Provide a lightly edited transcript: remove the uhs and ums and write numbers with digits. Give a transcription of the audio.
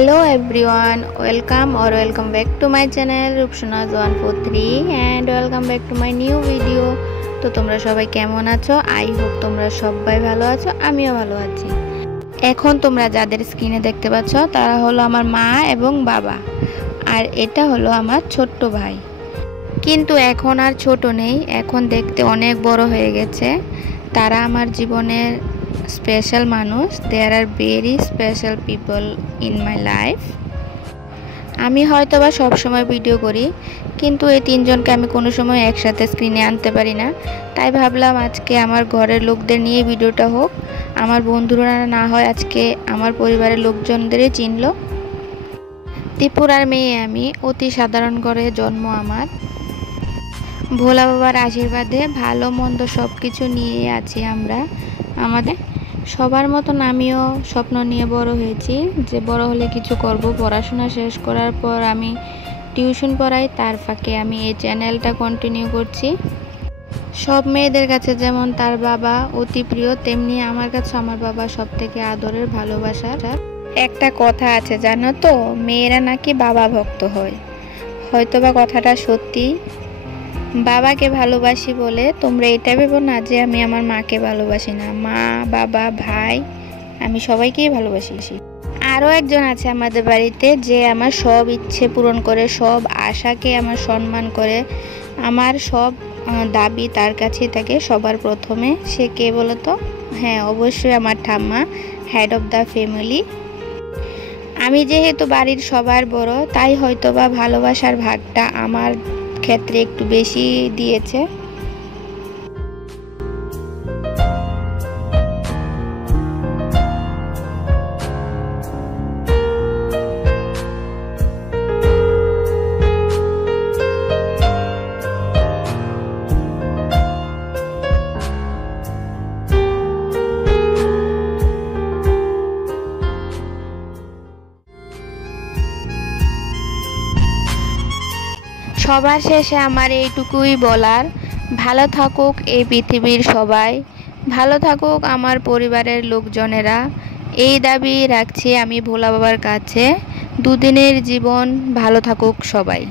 Hello everyone, welcome back to my channel Rupshona's 143 and welcome back to my new video। তো তোমরা সবাই কেমন আছো? আই হোপ তোমরা সবাই ভালো আছো, আমিও ভালো আছি। এখন তোমরা যাদের স্ক্রিনে দেখতে পাচ্ছ তারা হলো আমার মা এবং বাবা, আর এটা হলো আমার ছোট্ট ভাই। কিন্তু এখন আর ছোট নেই, এখন দেখতে অনেক বড় হয়ে গেছে। তারা আমার জীবনের স্পেশাল মানুষ। There are very special people in my life. আমি হয়তো বা সবসময় ভিডিও করি, কিন্তু এই তিনজনকে আমি কোনো সময় একসাথে স্ক্রিনে আনতে পারি না। তাই ভাবলাম আজকে আমার ঘরের লোকদের নিয়ে ভিডিওটা হোক, আমার বন্ধুরা না হয় আজকে আমার পরিবারের লোকজনদেরই চিনল। ত্রিপুরার মেয়ে আমি, অতি সাধারণ ঘরে জন্ম আমার। ভোলা বাবার আশীর্বাদে ভালো মন্দ সব কিছু নিয়ে আছি আমরা। আমাদের সবার মতন আমিও স্বপ্ন নিয়ে বড় হয়েছি যে বড় হলে কিছু করব। পড়াশোনা শেষ করার পর আমি টিউশন পড়াই, তার ফাঁকে আমি এই চ্যানেলটা কন্টিনিউ করছি। সব মেয়েদের কাছে যেমন তার বাবা অতি প্রিয়, তেমনি আমার কাছে আমার বাবা সব থেকে আদরের, ভালোবাসার। একটা কথা আছে জানো তো, মেয়েরা নাকি বাবা ভক্ত হয়। হয়তোবা কথাটা সত্যি। বাবাকে ভালোবাসি বলে তোমরা এটা ভেবো না যে আমি আমার মাকে ভালোবাসি না। মা, বাবা, ভাই, আমি সবাইকেই ভালোবাসি। আরও একজন আছে আমাদের বাড়িতে যে আমার সব ইচ্ছে পূরণ করে, সব আশাকে আমার সম্মান করে। আমার সব দাবি তার কাছেই থাকে সবার প্রথমে। সে কে বলো তো? হ্যাঁ, অবশ্যই আমার ঠাম্মা, হেড অফ দ্য ফ্যামিলি। আমি যেহেতু বাড়ির সবার বড়, তাই হয়তোবা ভালোবাসার ভাগটা আমার ক্ষেত্রে একটু বেশি দিয়েছে। সবার শেষে আমার এইটুকুই বলার, ভালো থাকুক এই পৃথিবীর সবাই, ভালো থাকুক আমার পরিবারের লোকজনেরা। এই দাবি রাখছি আমি ভোলা বাবার কাছে। দুদিনের জীবন ভালো থাকুক সবাই।